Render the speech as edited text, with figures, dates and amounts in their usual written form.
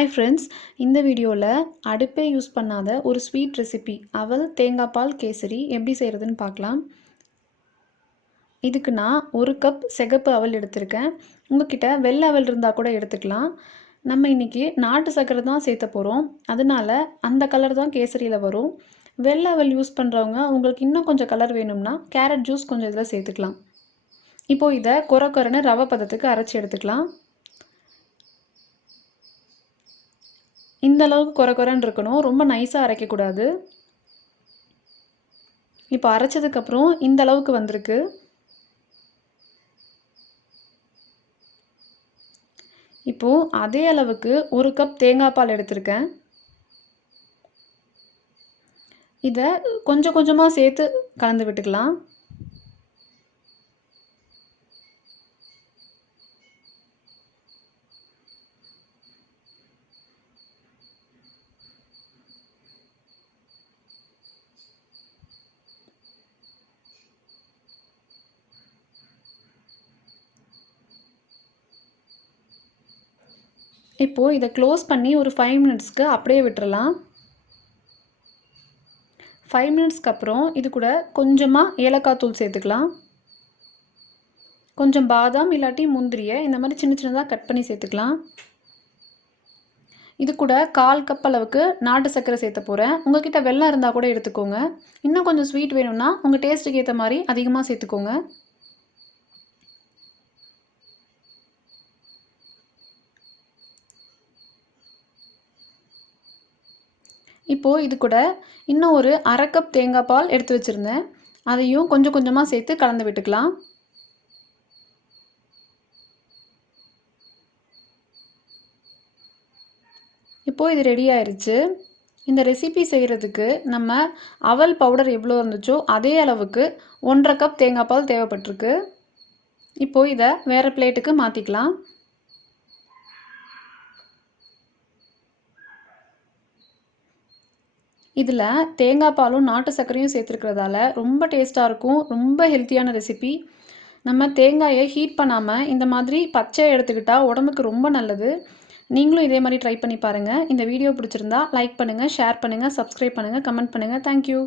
Hi friends, இந்த வீடியோவில் அடுப்பே use பண்ணாத ஒரு ஸ்வீட் ரெசிபி அவல் தேங்காய் பால் கேசரி எப்படி செய்கிறதுன்னு பார்க்கலாம். இதுக்கு நான் 1 கப் சிகப்பு அவல் எடுத்திருக்கேன். உங்ககிட்ட வெள்ளை அவல் இருந்தால் கூட எடுத்துக்கலாம். நம்ம இன்றைக்கி நாட்டு சர்க்கரை தான் சேர்த்த போகிறோம். அதனால் அந்த கலர் தான் கேசரியில் வரும். வெள்ளை அவல் யூஸ் பண்ணுறவங்க உங்களுக்கு இன்னும் கொஞ்சம் கலர் வேணும்னா கேரட் ஜூஸ் கொஞ்சம் இதில் சேர்த்துக்கலாம். இப்போது இதை கொரன்னு ரவை பதத்துக்கு அரைச்சி எடுத்துக்கலாம். இந்த அளவுக்கு கொரன்னு இருக்கணும், ரொம்ப நைஸாக அரைக்கக்கூடாது. இப்போ அரைச்சதுக்கப்புறம் இந்த அளவுக்கு வந்திருக்கு. இப்போது அதே அளவுக்கு 1 கப் தேங்காய் பால் எடுத்திருக்கேன். இதை கொஞ்சம் கொஞ்சமாக சேர்த்து கலந்து விட்டுக்கலாம். இப்போது இதை க்ளோஸ் பண்ணி ஒரு 5 மினிட்ஸ்க்கு அப்படியே விட்டுறலாம். 5 மினிட்ஸ்க்கு அப்புறம் இது கூட கொஞ்சமாக ஏலக்காய் தூள் சேர்த்துக்கலாம். கொஞ்சம் பாதாம் இல்லாட்டி முந்திரியை இந்த மாதிரி சின்ன சின்னதாக கட் பண்ணி சேர்த்துக்கலாம். இது கூட 1/4 கப் அளவுக்கு நாட்டு சர்க்கரை சேர்த்த போகிறேன். உங்கள்கிட்ட வெல்லம் இருந்தால் கூட எடுத்துக்கோங்க. இன்னும் கொஞ்சம் ஸ்வீட் வேணும்னா உங்கள் டேஸ்ட்டுக்கு ஏற்ற மாதிரி அதிகமாக சேர்த்துக்கோங்க. இப்போது இது கூட இன்னும் ஒரு 1/2 கப் தேங்காய் பால் எடுத்து வச்சுருந்தேன். அதையும் கொஞ்சம் கொஞ்சமாக சேர்த்து கலந்து விட்டுக்கலாம். இப்போது இது ரெடி ஆயிடுச்சு. இந்த ரெசிபி செய்கிறதுக்கு நம்ம அவல் பவுடர் எவ்வளோ இருந்துச்சோ அதே அளவுக்கு 1/2 கப் தேங்காய் பால் தேவைப்பட்டிருக்கு. இப்போது இதை வேறு பிளேட்டுக்கு மாற்றிக்கலாம். இதில் தேங்காய் பாலும் நாட்டு சர்க்கரையும் சேர்த்துருக்கிறதால ரொம்ப டேஸ்ட்டாக இருக்கும். ரொம்ப ஹெல்த்தியான ரெசிபி. நம்ம தேங்காயை ஹீட் பண்ணாமல் இந்த மாதிரி பச்சையை எடுத்துக்கிட்டால் உடம்புக்கு ரொம்ப நல்லது. நீங்களும் இதே மாதிரி ட்ரை பண்ணி பாருங்கள். இந்த வீடியோ பிடிச்சிருந்தா லைக் பண்ணுங்கள், ஷேர் பண்ணுங்கள், சப்ஸ்கிரைப் பண்ணுங்கள், கமெண்ட் பண்ணுங்கள். தேங்க்யூ.